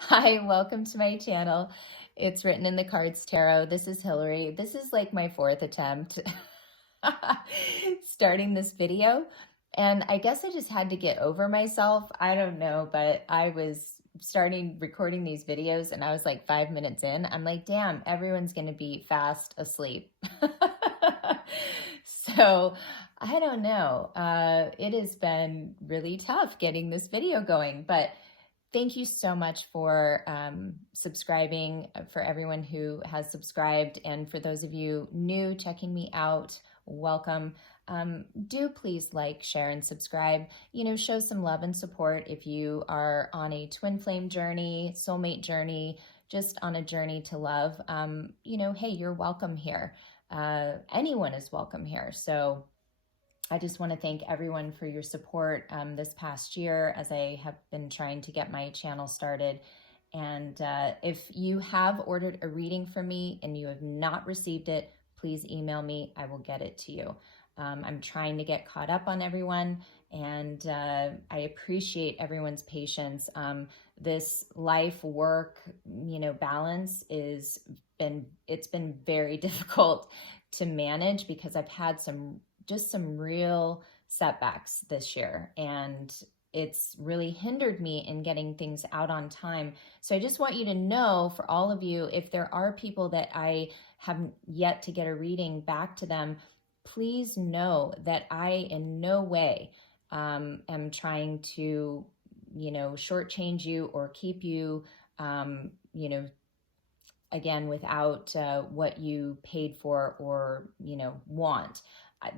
Hi, welcome to my channel. It's Written in the Cards Tarot. This is Hilary. This is like my fourth attempt starting this video. And I guess I just had to get over myself. I don't know, but I was starting recording these videos and I was like 5 minutes in. I'm like, damn, everyone's going to be fast asleep. So I don't know. It has been really tough getting this video going, but thank you so much for subscribing, for everyone who has subscribed. And for those of you new checking me out, welcome. Do please like, share, and subscribe. Show some love and support if you are on a twin flame journey, soulmate journey, just on a journey to love. Hey, you're welcome here. Anyone is welcome here. So I just want to thank everyone for your support this past year as I have been trying to get my channel started. And if you have ordered a reading from me and you have not received it, please email me. I will get it to you. I'm trying to get caught up on everyone, and I appreciate everyone's patience. This life work, balance it's been very difficult to manage because I've had some real setbacks this year, and it's really hindered me in getting things out on time. So I just want you to know, for all of you, if there are people that I have yet to get a reading back to them, please know that I in no way am trying to, shortchange you or keep you, again, without what you paid for or, want.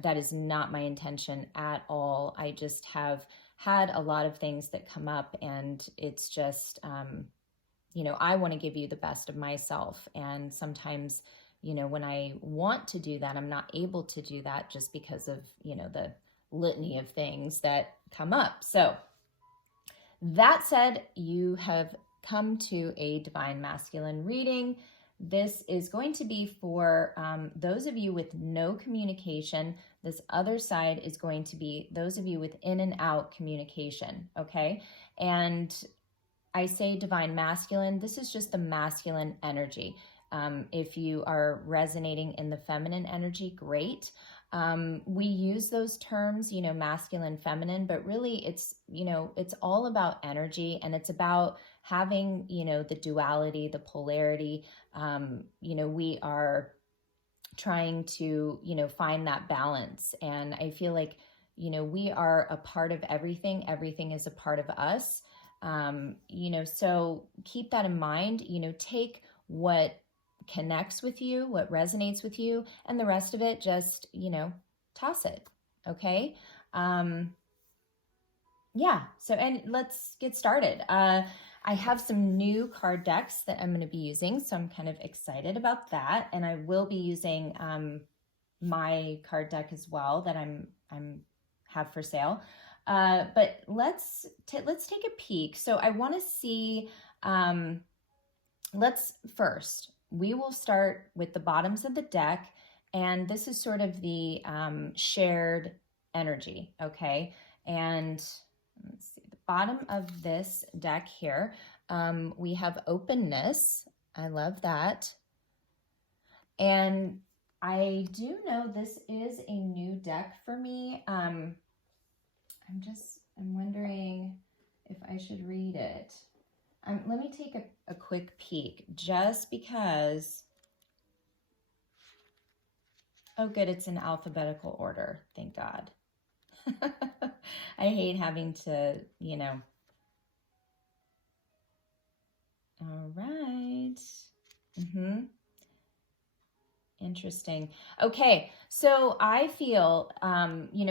That is not my intention at all. I just have had a lot of things that come up, and it's just, I want to give you the best of myself. And sometimes, when I want to do that, I'm not able to do that just because of, the litany of things that come up. So that said, you have come to a Divine Masculine reading. This is going to be for those of you with no communication. This other side is going to be those of you with in and out communication, okay? And I say Divine Masculine, this is just the masculine energy. If you are resonating in the feminine energy, great. We use those terms, masculine, feminine, but really it's all about energy, and it's about having, the duality, the polarity. We are trying to, find that balance. And I feel like, we are a part of everything. Everything is a part of us. So keep that in mind, take what connects with you, what resonates with you, and the rest of it, just, toss it. Okay. Yeah. So, and let's get started. I have some new card decks that I'm going to be using, so I'm kind of excited about that. And I will be using my card deck as well that I'm have for sale. But let's take a peek. So I want to see. We will start with the bottoms of the deck, and this is sort of the shared energy, okay? And let's see, the bottom of this deck here, we have openness. I love that. And I do know this is a new deck for me. I'm wondering if I should read it. Let me take a quick peek, just because. Oh, good, it's in alphabetical order. Thank God. I hate having to, All right. Interesting. Okay, so I feel,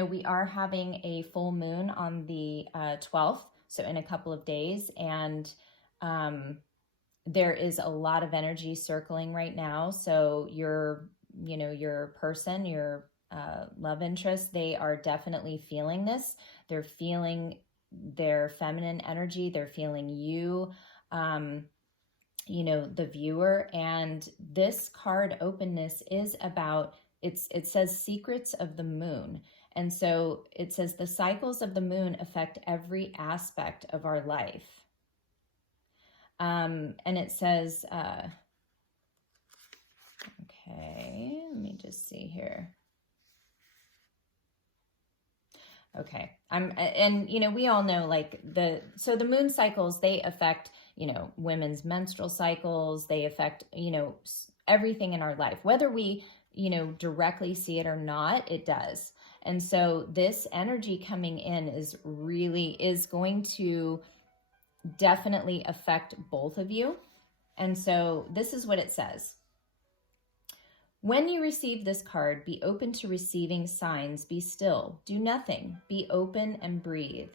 we are having a full moon on the 12th, so in a couple of days, and there is a lot of energy circling right now. So your person, your love interest, they are definitely feeling this. They're feeling their feminine energy. They're feeling you, the viewer. And this card, openness, is about, it says secrets of the moon. And so it says the cycles of the moon affect every aspect of our life. And it says, okay, let me just see here. Okay. And you know, we all know like so the moon cycles, they affect, you know, women's menstrual cycles, they affect, you know, everything in our life, whether we, you know, directly see it or not, it does. And so this energy coming in is going to definitely affect both of you. And so this is what it says. When you receive this card, be open to receiving signs. Be still. Do nothing. Be open and breathe.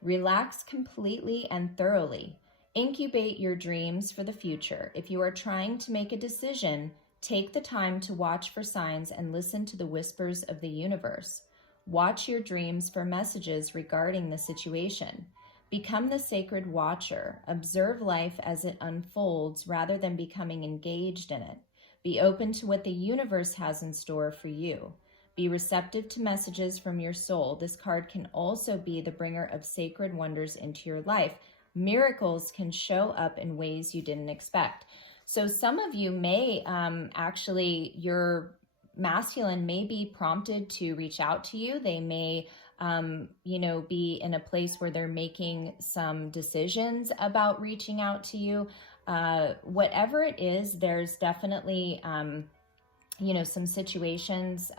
Relax completely and thoroughly. Incubate your dreams for the future. If you are trying to make a decision, take the time to watch for signs and listen to the whispers of the universe. Watch your dreams for messages regarding the situation. Become the sacred watcher. Observe life as it unfolds rather than becoming engaged in it. Be open to what the universe has in store for you. Be receptive to messages from your soul. This card can also be the bringer of sacred wonders into your life. Miracles can show up in ways you didn't expect. So some of you may actually, your masculine may be prompted to reach out to you. They may, you know, be in a place where they're making some decisions about reaching out to you. Whatever it is, there's definitely, you know, some situations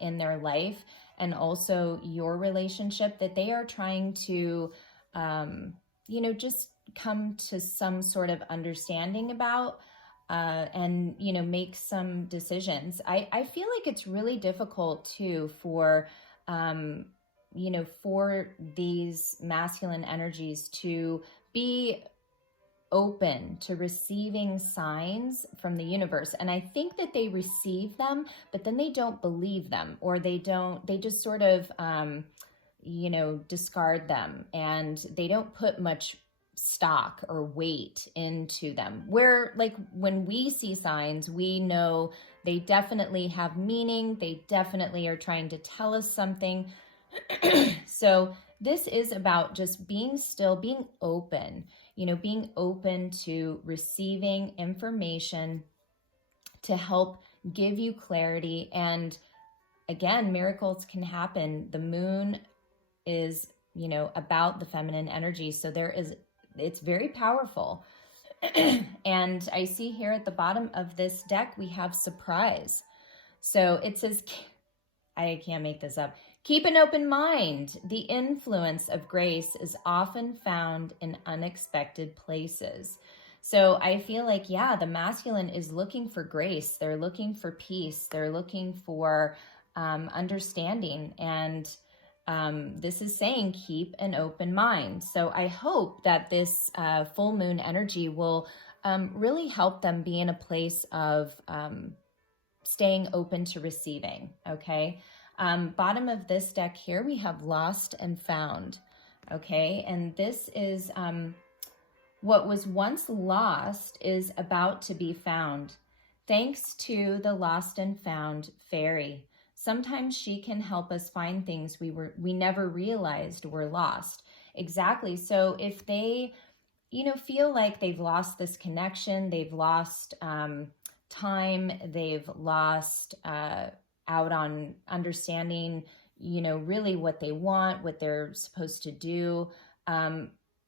in their life and also your relationship that they are trying to, you know, just come to some sort of understanding about and, you know, make some decisions. I feel like it's really difficult too for, you know, for these masculine energies to be open to receiving signs from the universe. And I think that they receive them, but then they don't believe them, or they just sort of, you know, discard them, and they don't put much stock or weight into them. Where like when we see signs, we know they definitely have meaning. They definitely are trying to tell us something. So this is about just being still, being open, you know, being open to receiving information to help give you clarity. And again, miracles can happen. The moon is, you know, about the feminine energy. So it's very powerful. And I see here at the bottom of this deck, we have surprise. So it says, I can't make this up. Keep an open mind. The influence of grace is often found in unexpected places. So I feel like, yeah, the masculine is looking for grace. They're looking for peace. They're looking for understanding. And this is saying keep an open mind. So I hope that this full moon energy will really help them be in a place of staying open to receiving, okay? Bottom of this deck here, we have lost and found, okay? And this is what was once lost is about to be found. Thanks to the lost and found fairy. Sometimes she can help us find things we never realized were lost. Exactly. So if they, you know, feel like they've lost this connection, they've lost time, they've lost out on understanding, you know, really what they want, what they're supposed to do,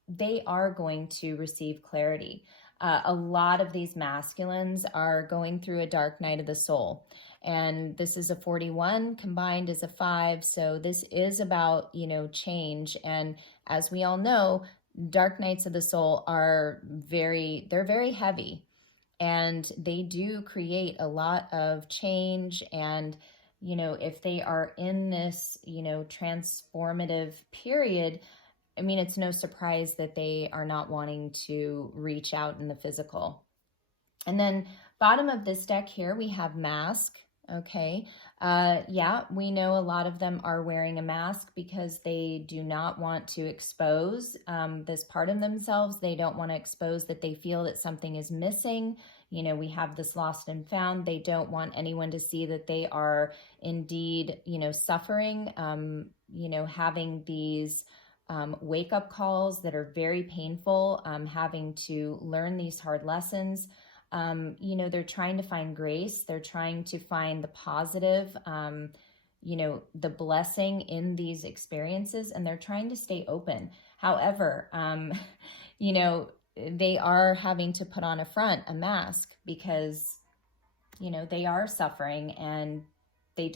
they are going to receive clarity. A lot of these masculines are going through a dark night of the soul. And this is a 41 combined as a 5. So this is about, you know, change. And as we all know, dark nights of the soul are they're very heavy. And they do create a lot of change. And, you know, if they are in this, you know, transformative period, I mean, it's no surprise that they are not wanting to reach out in the physical. And then bottom of this deck here, we have mask. Okay. Yeah, we know a lot of them are wearing a mask because they do not want to expose this part of themselves. They don't want to expose that they feel that something is missing. You know, we have this lost and found. They don't want anyone to see that they are indeed, you know, suffering, you know, having these wake-up calls that are very painful, having to learn these hard lessons. You know, they're trying to find grace. They're trying to find the positive, you know, the blessing in these experiences, and they're trying to stay open. However, you know, they are having to put on a front, a mask, because, you know, they are suffering, and they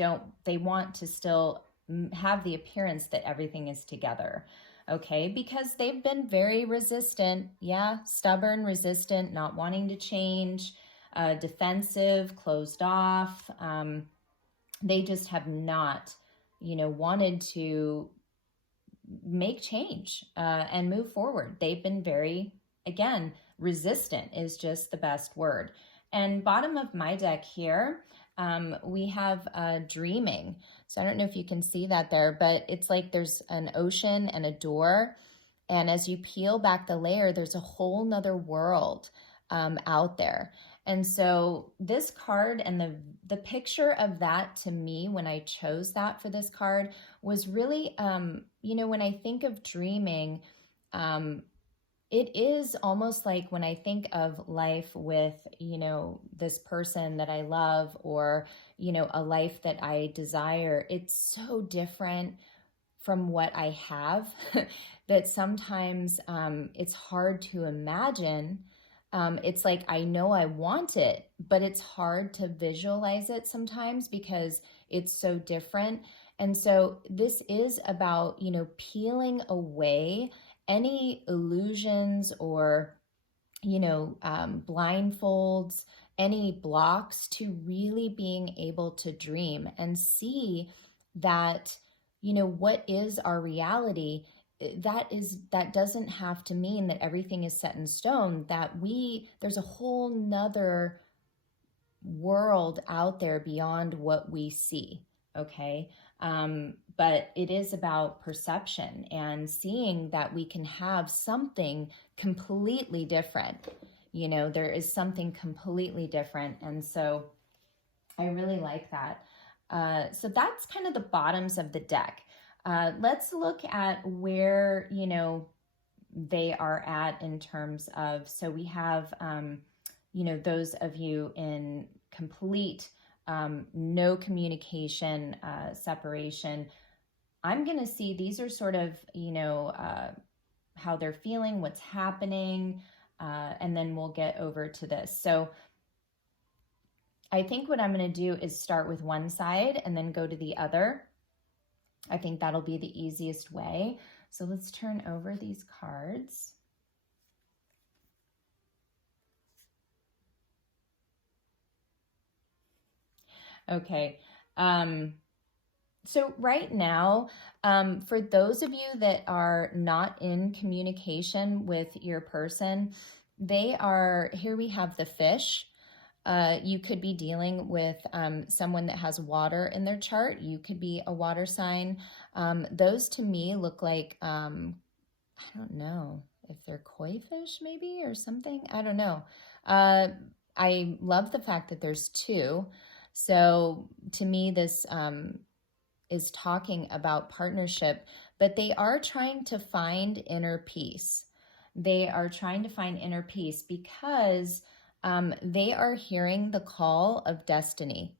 want to still have the appearance that everything is together. Okay, because they've been very resistant, yeah, stubborn, resistant, not wanting to change, defensive, closed off. They just have not, you know, wanted to make change and move forward. They've been very, again, resistant is just the best word. And bottom of my deck here, we have dreaming. So I don't know if you can see that there, but it's like there's an ocean and a door. And as you peel back the layer, there's a whole nother world out there. And so this card and the picture of that to me, when I chose that for this card, was really, you know, when I think of dreaming, it is almost like when I think of life with, you know, this person that I love, or, you know, a life that I desire, it's so different from what I have that sometimes it's hard to imagine. It's like, I know I want it, but it's hard to visualize it sometimes because it's so different. And so this is about, you know, peeling away any illusions or, you know, blindfolds, any blocks to really being able to dream and see that, you know, what is our reality. That doesn't have to mean that everything is set in stone, that there's a whole nother world out there beyond what we see. Okay. But it is about perception and seeing that we can have something completely different. You know, there is something completely different. And so I really like that. So that's kind of the bottoms of the deck. Let's look at where, you know, they are at in terms of, so we have, you know, those of you in complete no communication, separation. I'm going to see these are sort of, you know, how they're feeling, what's happening, and then we'll get over to this. So I think what I'm going to do is start with one side and then go to the other. I think that'll be the easiest way. So let's turn over these cards. Okay. So right now, for those of you that are not in communication with your person, they are, here we have the fish. You could be dealing with someone that has water in their chart. You could be a water sign. Those to me look like, I don't know if they're koi fish maybe or something. I don't know. I love the fact that there's two. So to me, this is talking about partnership, but they are trying to find inner peace. They are trying to find inner peace because they are hearing the call of destiny.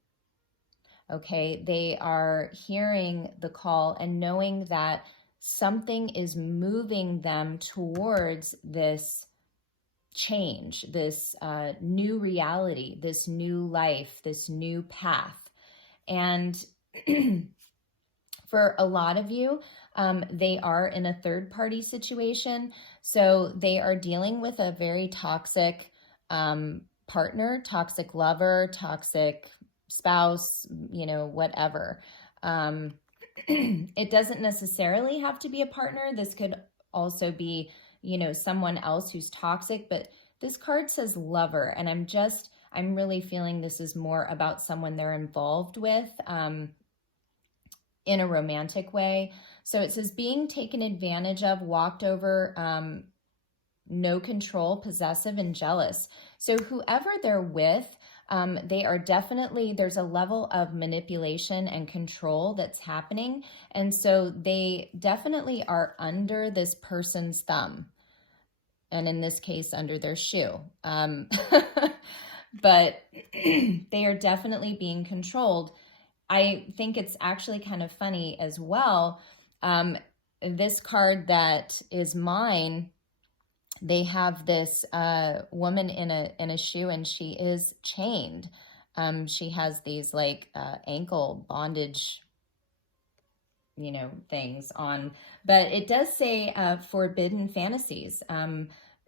Okay, they are hearing the call and knowing that something is moving them towards this change, this new reality, this new life, this new path. And for a lot of you, they are in a third-party situation. So they are dealing with a very toxic partner, toxic lover, toxic spouse, you know, whatever. It doesn't necessarily have to be a partner. This could also be, you know, someone else who's toxic, but this card says lover. And I'm really feeling this is more about someone they're involved with in a romantic way. So it says being taken advantage of, walked over, no control, possessive, and jealous. So whoever they're with, They are definitely, there's a level of manipulation and control that's happening. And so they definitely are under this person's thumb. And in this case, under their shoe. But they are definitely being controlled. I think it's actually kind of funny as well. This card that is mine, they have this woman in a shoe, and she is chained. She has these like ankle bondage, things on, but it does say forbidden fantasies,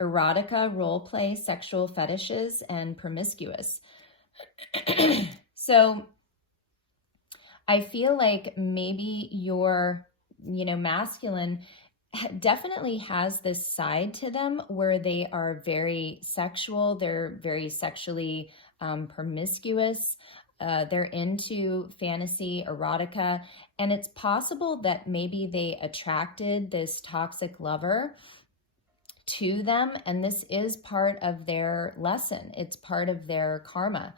erotica, role play, sexual fetishes, and promiscuous. So I feel like maybe your, masculine definitely has this side to them where they are very sexual. They're very sexually promiscuous. They're into fantasy, erotica, and it's possible that maybe they attracted this toxic lover to them, and this is part of their lesson. It's part of their karma.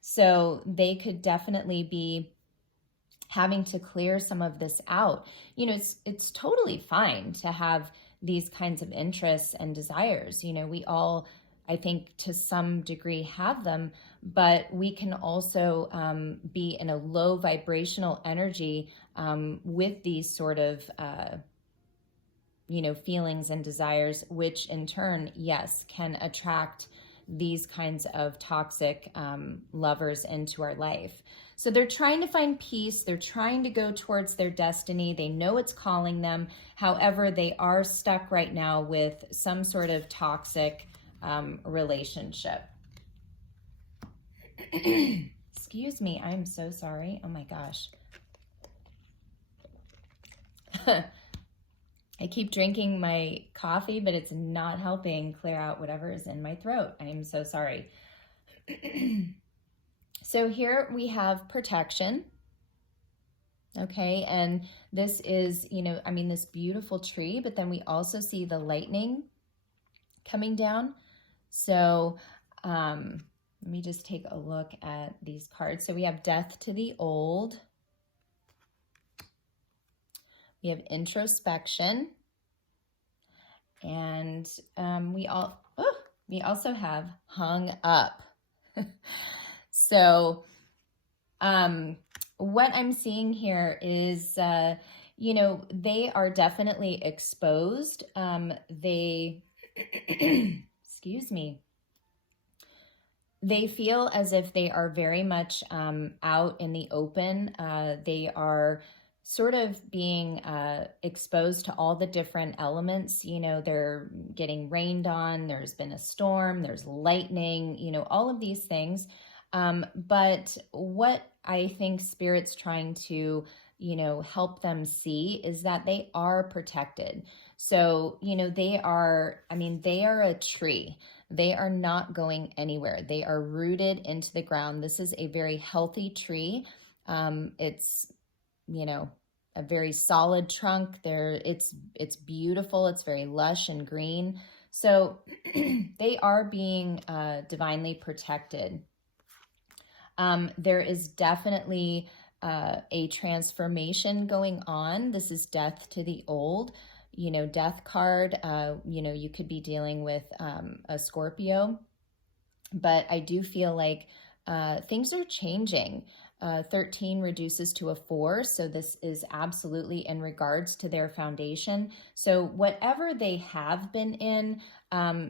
So they could definitely be having to clear some of this out. It's totally fine to have these kinds of interests and desires. We all, I think, to some degree have them, but we can also be in a low vibrational energy with these sort of, feelings and desires, which in turn, yes, can attract these kinds of toxic lovers into our life. So they're trying to find peace. They're trying to go towards their destiny. They know it's calling them. However, they are stuck right now with some sort of toxic relationship. Excuse me. I'm so sorry. Oh my gosh. I keep drinking my coffee, but it's not helping clear out whatever is in my throat. I am so sorry. So here we have protection. Okay, and this is, this beautiful tree, but then we also see the lightning coming down. So let me just take a look at these cards. So we have death to the old. We have introspection, and we also have hung up. So what I'm seeing here is, they are definitely exposed. They, excuse me, they feel as if they are very much out in the open. They are sort of being exposed to all the different elements. They're getting rained on, there's been a storm, there's lightning, all of these things. But what I think Spirit's trying to, help them see is that they are protected. So, they are a tree. They are not going anywhere. They are rooted into the ground. This is a very healthy tree. It's, a very solid trunk there. It's beautiful. It's very lush and green. So they are being divinely protected. There is definitely a transformation going on. This is death to the old, death card. You could be dealing with a Scorpio, but I do feel like things are changing. 13 reduces to a 4, so this is absolutely in regards to their foundation. So whatever they have been in,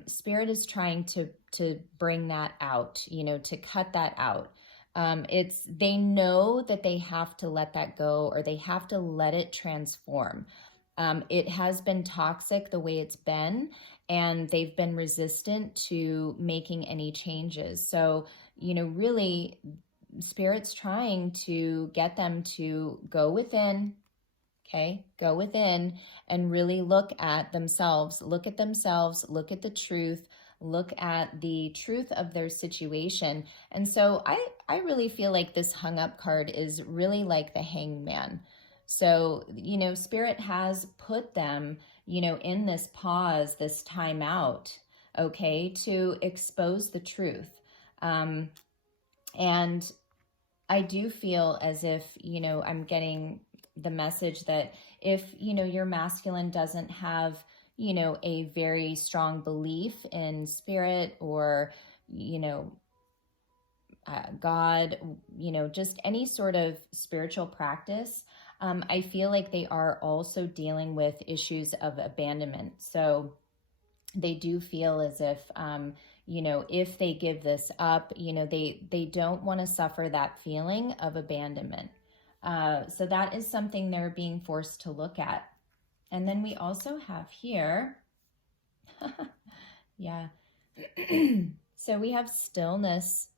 Spirit is trying to bring that out, to cut that out. They know that they have to let that go, or they have to let it transform. It has been toxic the way it's been, and they've been resistant to making any changes. So, really, Spirit's trying to get them to go within, go within and really look at themselves, look at the truth, look at the truth of their situation. And so I really feel like this hung up card is really like the hangman. So, Spirit has put them, in this pause, this time out, to expose the truth. And I do feel as if, I'm getting the message that if, your masculine doesn't have, a very strong belief in spirit or, God, just any sort of spiritual practice, I feel like they are also dealing with issues of abandonment. So they do feel as if they give this up, they don't want to suffer that feeling of abandonment. So that is something they're being forced to look at. And then we also have here, yeah. So we have stillness.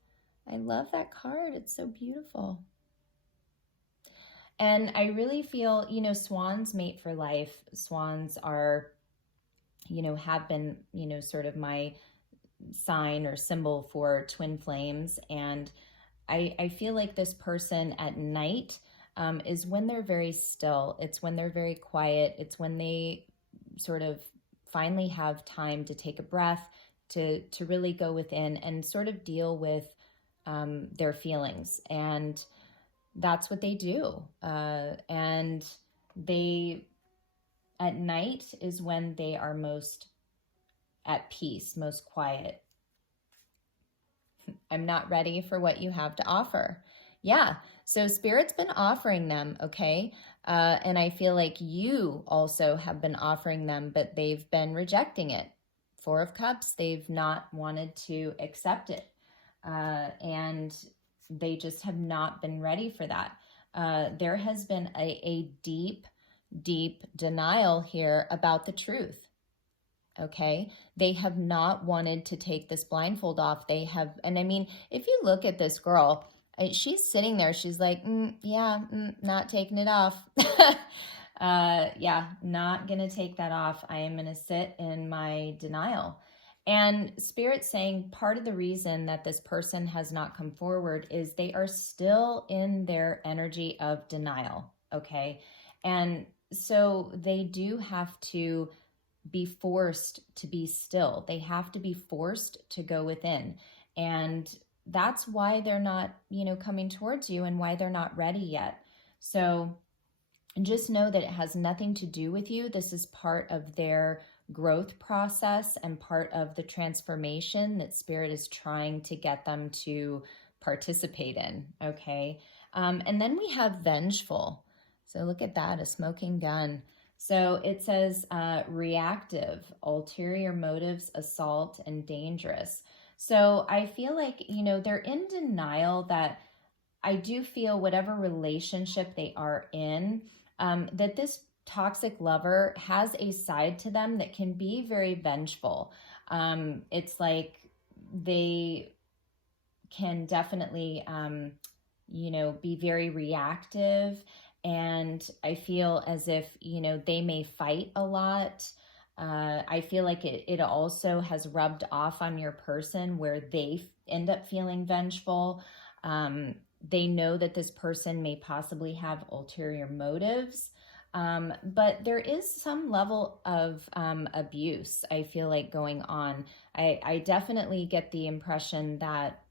I love that card. It's so beautiful. And I really feel, swans mate for life. Swans are, have been, sort of my sign or symbol for twin flames. And I feel like this person at night is when they're very still. It's when they're very quiet. It's when they sort of finally have time to take a breath, to really go within and sort of deal with their feelings. And that's what they do. And they, at night is when they are most at peace, most quiet. I'm not ready for what you have to offer. Yeah. So Spirit's been offering them. Okay. And I feel like you also have been offering them, but they've been rejecting it. Four of Cups, they've not wanted to accept it. And they just have not been ready for that. There has been a deep, deep denial here about the truth. Okay. They have not wanted to take this blindfold off. They have, and I mean, if you look at this girl, she's sitting there, she's like, not taking it off. Yeah, not going to take that off. I am going to sit in my denial. And Spirit's saying part of the reason that this person has not come forward is they are still in their energy of denial. Okay. And so they do have to be forced to be still. They have to be forced to go within. And that's why they're not, coming towards you and why they're not ready yet. So just know that it has nothing to do with you. This is part of their growth process and part of the transformation that Spirit is trying to get them to participate in. Okay. And then we have vengeful. So look at that, a smoking gun. So it says reactive, ulterior motives, assault, and dangerous. So I feel like, they're in denial that I do feel whatever relationship they are in, that this toxic lover has a side to them that can be very vengeful. It's like they can definitely, be very reactive. And I feel as if, they may fight a lot. I feel like it also has rubbed off on your person where they end up feeling vengeful. They know that this person may possibly have ulterior motives. But there is some level of abuse, I feel like, going on. I definitely get the impression that,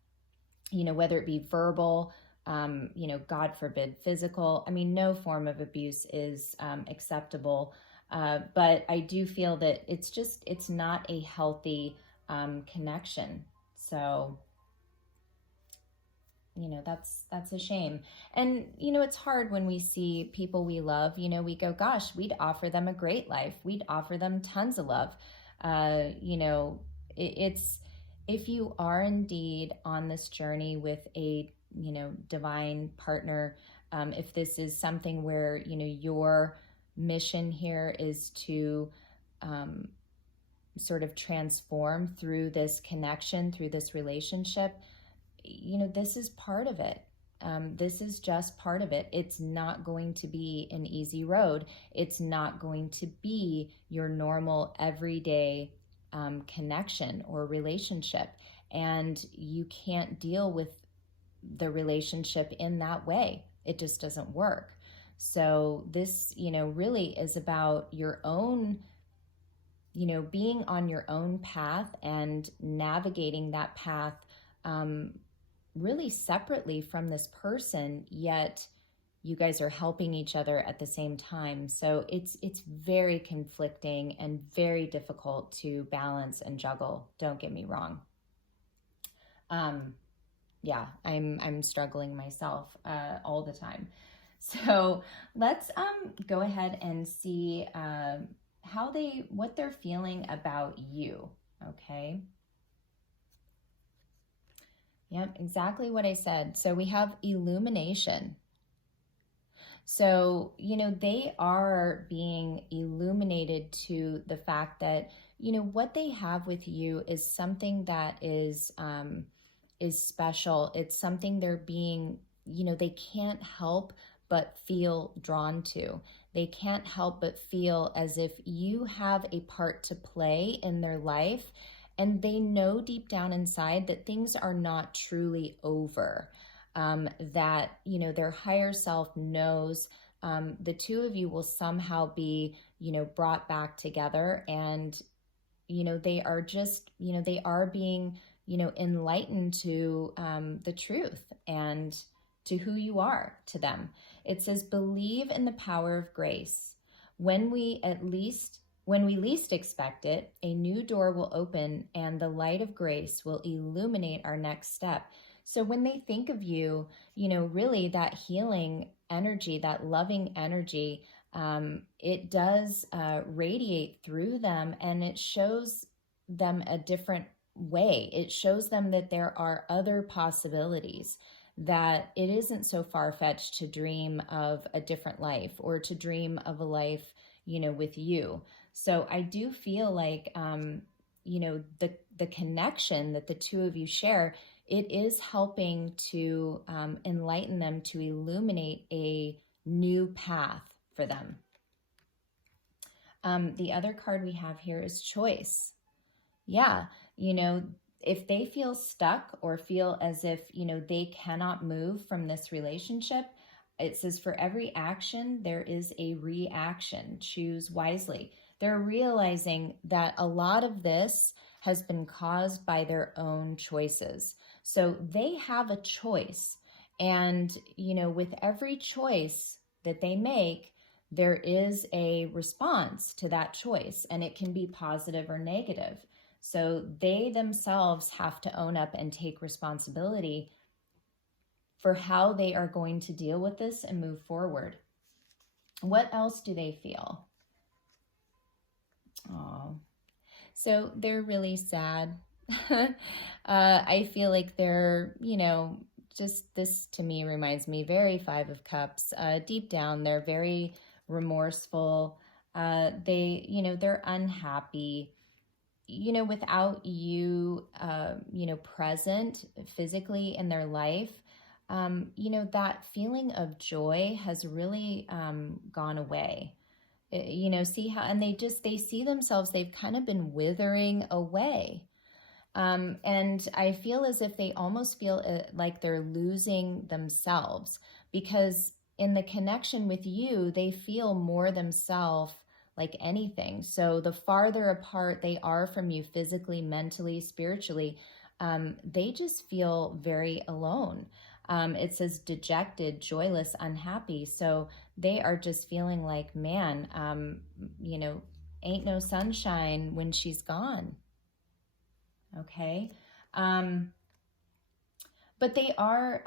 whether it be verbal, God forbid, physical, I mean, no form of abuse is acceptable. But I do feel that it's not a healthy connection. So, that's a shame. And, it's hard when we see people we love, we go, gosh, we'd offer them a great life. We'd offer them tons of love. It's, if you are indeed on this journey with a, divine partner, if this is something where, your mission here is to sort of transform through this connection, through this relationship, this is part of it. This is just part of it. It's not going to be an easy road. It's not going to be your normal everyday connection or relationship. And you can't deal with the relationship in that way. It just doesn't work. So this, really is about your own, being on your own path and navigating that path really separately from this person, yet you guys are helping each other at the same time. So it's very conflicting and very difficult to balance and juggle. Don't get me wrong. Yeah, I'm struggling myself all the time. So let's go ahead and see what they're feeling about you. Okay. Yep, exactly what I said. So we have illumination. So, they are being illuminated to the fact that, what they have with you is something that is special. It's something they're being, they can't help but feel drawn to. They can't help but feel as if you have a part to play in their life, and they know deep down inside that things are not truly over. That, their higher self knows the two of you will somehow be, brought back together, and, they are just, they are being, enlightened to the truth and to who you are to them. It says, believe in the power of grace. When we least expect it, a new door will open and the light of grace will illuminate our next step. So when they think of you, really that healing energy, that loving energy, it does radiate through them, and it shows them a different way. It shows them that there are other possibilities, that it isn't so far-fetched to dream of a different life or to dream of a life, with you. So I do feel like, the connection that the two of you share, it is helping to enlighten them, to illuminate a new path for them. The other card we have here is choice. Yeah, if they feel stuck or feel as if, they cannot move from this relationship, it says for every action, there is a reaction. Choose wisely. They're realizing that a lot of this has been caused by their own choices. So they have a choice. And, with every choice that they make, there is a response to that choice, and it can be positive or negative. So they themselves have to own up and take responsibility for how they are going to deal with this and move forward. What else do they feel? Oh, so they're really sad. I feel like they're, just this to me reminds me very Five of Cups. Deep down, they're very remorseful. They're unhappy. Without you, present physically in their life, that feeling of joy has really gone away. See how, and they see themselves, they've kind of been withering away. And I feel as if they almost feel like they're losing themselves, because in the connection with you, they feel more themselves like anything. So the farther apart they are from you physically, mentally, spiritually, they just feel very alone. It says dejected, joyless, unhappy. So they are just feeling like, man, ain't no sunshine when she's gone. Okay. But they are,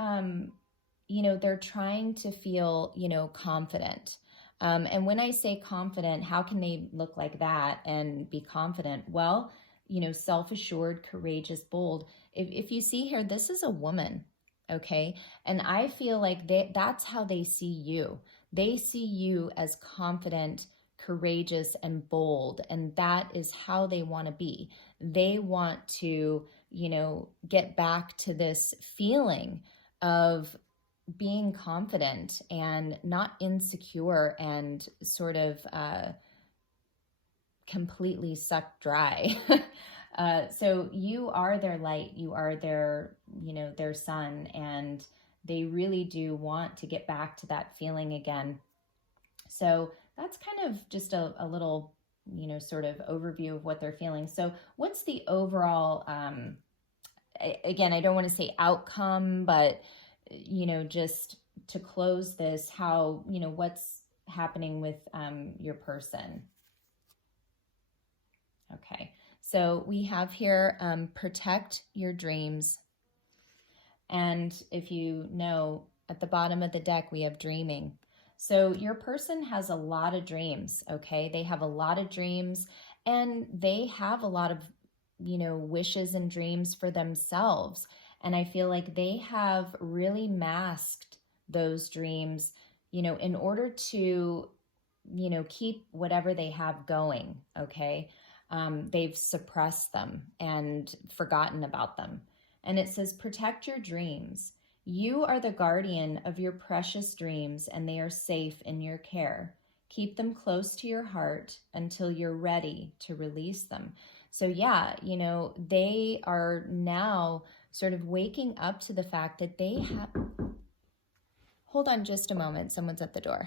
they're trying to feel, confident. And when I say confident, how can they look like that and be confident? Well, self-assured, courageous, bold. If you see here, this is a woman, okay? And I feel like that's how they see you. They see you as confident, courageous, and bold, and that is how they want to be. They want to, get back to this feeling of being confident and not insecure and sort of completely sucked dry. So you are their light, you are their, their sun, and they really do want to get back to that feeling again. So that's kind of just a little, sort of overview of what they're feeling. So what's the overall again, I don't want to say outcome, but, just to close this, how, what's happening with your person. Okay, so we have here, protect your dreams. And if you know, at the bottom of the deck, we have dreaming. So your person has a lot of dreams, okay? They have a lot of dreams, and they have a lot of, wishes and dreams for themselves. And I feel like they have really masked those dreams, in order to, keep whatever they have going, okay? They've suppressed them and forgotten about them. And it says, protect your dreams. You are the guardian of your precious dreams, and they are safe in your care. Keep them close to your heart until you're ready to release them. So yeah, they are now sort of waking up to the fact that they have... Hold on just a moment. Someone's at the door.